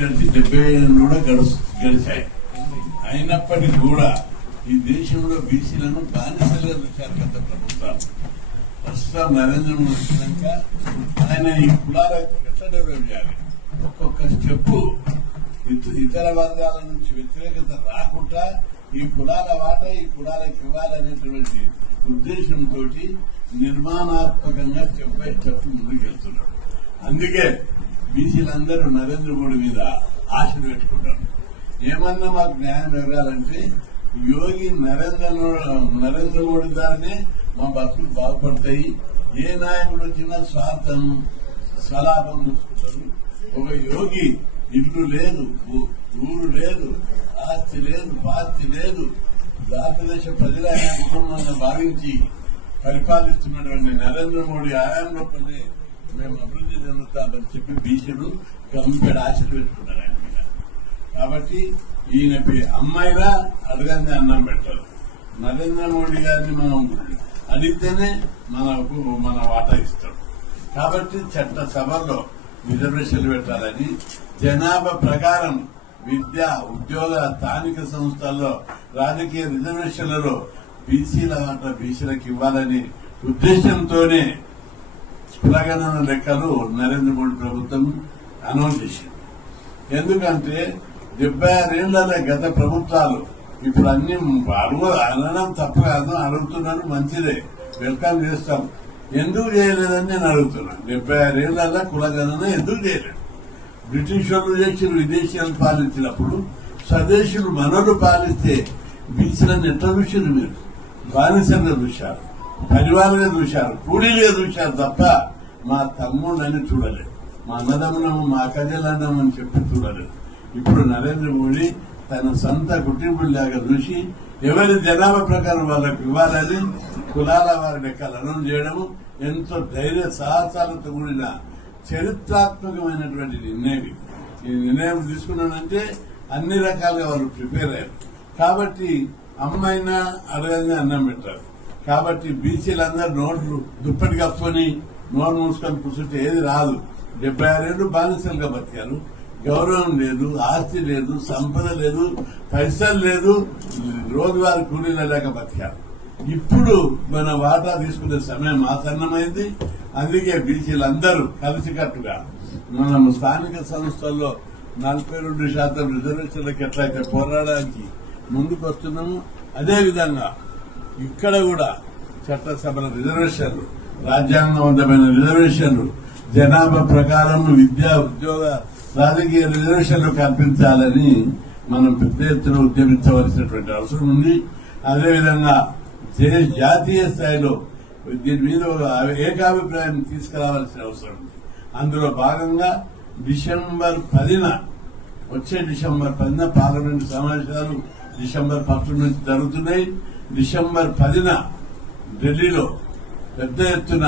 గడిచి డెబ్బై ఏళ్ళు కూడా గడుస్ గడిచాయి. అయినప్పటికీ కూడా ఈ దేశంలో బీసీలను బానిసలుగా చూశారు గత ప్రభుత్వాలు ప్రస్తుతం నరేంద్ర మోడీ వచ్చినాక ఆయన ఈ కులాలకు ఎట్లా డెవలప్ చేయాలి? ఒక్కొక్క స్టెప్ ఇతర వర్గాల నుంచి వ్యతిరేకత రాకుండా ఈ కులాల వాట ఈ కులాలకు ఇవ్వాలనేటువంటి ఉద్దేశంతో నిర్మాణాత్మకంగా స్టెప్ బై స్టెప్ ముందుకెళ్తున్నాడు. అందుకే బీసీలందరూ నరేంద్ర మోడీ మీద ఆశలు పెట్టుకుంటారు. ఏమన్నా మాకు న్యాయం జరగాలంటే యోగి నరేంద్ర నరేంద్ర మోడీ ద్వారానే మా బతుకులు బాగుపడతాయి. ఏ నాయకుడు వచ్చినా స్వార్థం స్వలాభం చూసుకుంటారు. ఒక యోగి ఇల్లు లేదు ఊరు లేదు ఆస్తి లేదు పాస్తి లేదు. భారతదేశ ప్రజలైన కుటుంబాన్ని భావించి పరిపాలిస్తున్నటువంటి నరేంద్ర మోడీ ఆయాంలో పని మేము అభివృద్ధి చెందుతామని చెప్పి బీసీలు గంపెడు ఆశలు పెట్టుకున్నారు ఆయన మీద. కాబట్టి ఈయన అమ్మాయిలా అడగంది అన్నం పెట్టారు నరేంద్ర మోడీ గారిని మనం అడిగితేనే మనకు మన వాటా ఇస్తాం కాబట్టి చట్ట సభలో రిజర్వేషన్లు పెట్టాలని జనాభా ప్రకారం విద్య ఉద్యోగ స్థానిక సంస్థల్లో రాజకీయ రిజర్వేషన్లలో బీసీల వాటా బీసీలకు ఇవ్వాలని ఉద్దేశంతోనే తెలంగాణ లెక్కలు నరేంద్ర మోడీ ప్రభుత్వం అనౌన్స్ చేసింది. ఎందుకంటే డెబ్బై ఆరేళ్ళ గత ప్రభుత్వాలు ఇప్పుడు అన్ని అడుగు అనడం తప్పు కాదు అడుగుతున్నాను మంచిదే వెల్కమ్ చేస్తాం. ఎందుకు చేయలేదని నేను అడుగుతున్నాను డెబ్బై ఆరేళ్ళ కులగణన ఎందుకు చేయలేదు? బ్రిటిష్ వాళ్ళు చేసిన విదేశీయాలు పాలించినప్పుడు స్వదేశులు మనలు పాలిస్తే బీచ్లను ఎట్లా చూసారు మీరు బానిసంగా చూశారు. పరివారమే చూశారు కూలీలుగా చూశారు తప్ప మా తమ్ముళ్ళని చూడలేదు. మా అన్నదమ్ములము మా కజలన్నము అని చెప్పి చూడలేదు. ఇప్పుడు నరేంద్ర మోడీ తన సొంత కుటుంబుల్లాగా చూసి ఎవరి జనాభా ప్రకారం వాళ్ళకు ఇవ్వాలని కులాల వారి లెక్క లనం చేయడము ఎంతో ధైర్య సాహసాలతో కూడిన చరిత్రాత్మకమైనటువంటి నిర్ణయం ఈ నిర్ణయం తీసుకున్నానంటే అన్ని రకాలుగా వాళ్ళు ప్రిపేర్ అయ్యారు. కాబట్టి అమ్మాయినా అడగంగా అన్నం పెట్టారు. కాబట్టి బీసీలందరూ నోట్లు దుప్పటి కప్పుకొని నోరు మూసుకొని కూర్చుంటే ఏది రాదు. డెబ్బై ఆరేళ్ళు బానిసలుగా బతికారు. గౌరవం లేదు ఆస్తి లేదు సంపద లేదు పైసలు లేదు. రోజువారి కూలీల లేక బతికారు. ఇప్పుడు మన వాటా తీసుకునే సమయం ఆసన్నమైంది. అందుకే బీసీలందరూ కలిసికట్టుగా మనం స్థానిక సంస్థల్లో నలభై రెండు శాతం రిజర్వేషన్లకు ఎట్లయితే పోరాడడానికి ముందుకు వస్తున్నాము అదేవిధంగా ఇక్కడ కూడా చట్టసభల రిజర్వేషన్లు రాజ్యాంగవంతమైన రిజర్వేషన్లు జనాభా ప్రకారం విద్యా ఉద్యోగ రాజకీయ రిజర్వేషన్లు కల్పించాలని మనం పెద్ద ఎత్తున ఉద్యమించవలసినటువంటి అవసరం ఉంది. అదేవిధంగా జాతీయ స్థాయిలో దీని మీద ఒక ఏకాభిప్రాయం తీసుకురావాల్సిన అవసరం ఉంది. అందులో భాగంగా డిసెంబర్ పదిన వచ్చే డిసెంబర్ పదిన పార్లమెంట్ సమావేశాలు డిసెంబర్ ఫస్ట్ నుంచి జరుగుతున్నాయి. డిసెంబర్ పదిన ఢిల్లీలో పెద్ద ఎత్తున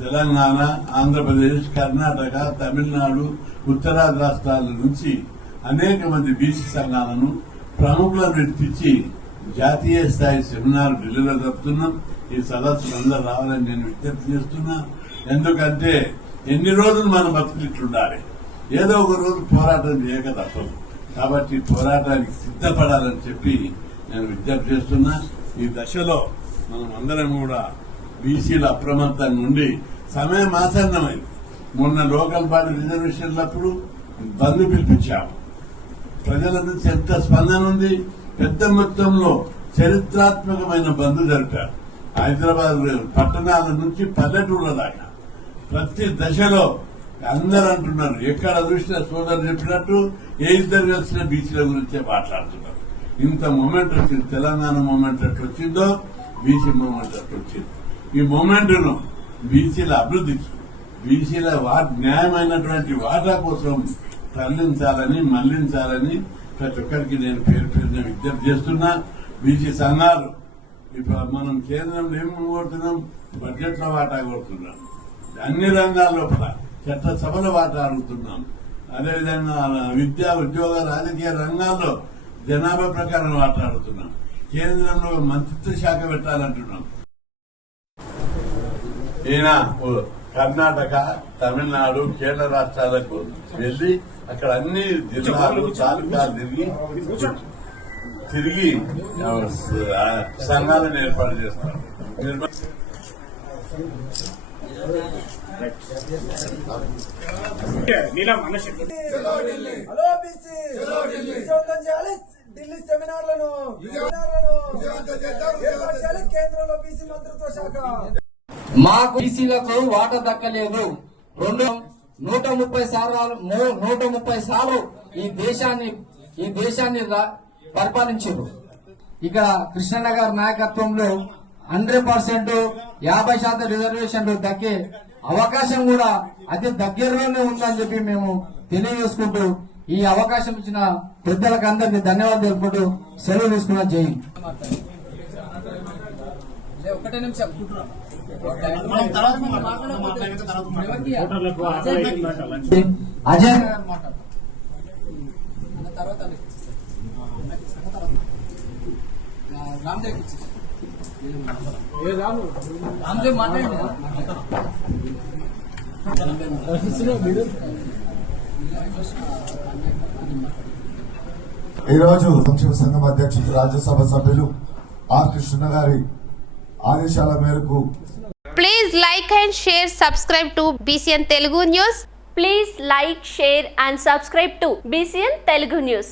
తెలంగాణ ఆంధ్రప్రదేశ్ కర్ణాటక తమిళనాడు ఉత్తరాది రాష్ట్రాల నుంచి అనేక మంది బీసీ సంఘాలను ప్రముఖులను పిలిపించి జాతీయ స్థాయి సెమినార్ ఢిల్లీలో జరుపుతున్నాం. ఈ సదస్సులు అందరూ రావాలని నేను విజ్ఞప్తి చేస్తున్నా. ఎందుకంటే ఎన్ని రోజులు మన బతుకులు ఇట్లుండాలి? ఏదో ఒక రోజు పోరాటం చేయక తప్పదు. కాబట్టి పోరాటానికి సిద్ధపడాలని చెప్పి నేను విజ్ఞప్తి చేస్తున్నా. ఈ దశలో మనం అందరం కూడా బీసీల అప్రమత్తం నుండి సమయం ఆసన్నమైంది. మొన్న లోకల్ బాడీ రిజర్వేషన్లప్పుడు బంద్ పిలిపించాము. ప్రజల నుంచి ఎంత స్పందన ఉంది? పెద్ద మొత్తంలో చరిత్రాత్మకమైన బంద్ జరిపారు. హైదరాబాద్ పట్టణాల నుంచి పల్లెటూళ్ళ దాకా. ప్రతి దశలో అందరూ అంటున్నారు ఎక్కడ చూసినా సోదరు చెప్పినట్టు ఏ ఇద్దరు కలిసిన బీసీల గురించే మాట్లాడుతున్నారు. ఇంత మూమెంట్ వచ్చింది తెలంగాణ మూమెంట్ ఎట్లా వచ్చిందో బీసీ మూమెంట్ ఎట్లా వచ్చింది. ఈ మూమెంట్ను బీసీల అభివృద్ధి బీసీల వా న్యాయమైనటువంటి వాటా కోసం తరలించాలని మళ్ళించాలని ప్రతి ఒక్కరికి నేను పేరు పేరున విజ్ఞప్తి చేస్తున్నా. బీసీ సంఘాలు ఇప్పుడు మనం కేంద్రంలో ఏమి కోరుతున్నాం బడ్జెట్లో వాటా కోరుతున్నాం అన్ని రంగాల లోపల చట్టసభల వాటా అడుగుతున్నాం అదేవిధంగా విద్యా ఉద్యోగ రాజకీయ రంగాల్లో జనాభా ప్రకారం మాట్లాడుతున్నాం కేంద్రంలో మంత్రిత్వ శాఖ పెట్టాలంటున్నాం. ఈయన ఓ కర్ణాటక తమిళనాడు కేరళ రాష్ట్రాలకు వెళ్ళి అక్కడ అన్ని జిల్లాలు తాలూకాలు తిరిగి తిరిగి సంఘాలను ఏర్పాటు చేస్తారు. నీలం అన్న విజయవంతం చేయాలి. ఢిల్లీ సెమినార్లను చేయాలి కేంద్రంలో బీసీ మంత్రిత్వ శాఖ. మాకు బీసీలకు వాటా దక్కలేదు. రెండు నూట ముప్పై సార్లు మూ- నూట ముప్పై సార్లు ఈ దేశాన్ని ఈ దేశాన్ని పరిపాలించారు. ఇక్కడ కృష్ణనగర్ నాయకత్వంలో హండ్రెడ్ పర్సెంట్ యాభై శాతం రిజర్వేషన్లు దక్కే అవకాశం కూడా అతి దగ్గరలోనే ఉందని చెప్పి మేము తెలియజేసుకుంటూ ఈ అవకాశం ఇచ్చిన పెద్దలకు అందరికీ ధన్యవాదాలు తెలుపుకుంటూ సెలవు తీసుకున్న జై హింద్. ఒకటే నిమిషం. ఓటర్లకు ఆకలి అవుతుందంట లంచ్ అజయ్ రామ్దేవ్ మాట్లాడండి ఈరోజు సంక్షేమ సంఘం అధ్యక్షుడు రాజ్యసభ సభ్యులు ఆర్ కృష్ణ గారి ఆదేశాల మేరకు Please like and share, subscribe to BCN Telugu News. Please like, share and subscribe to BCN Telugu News.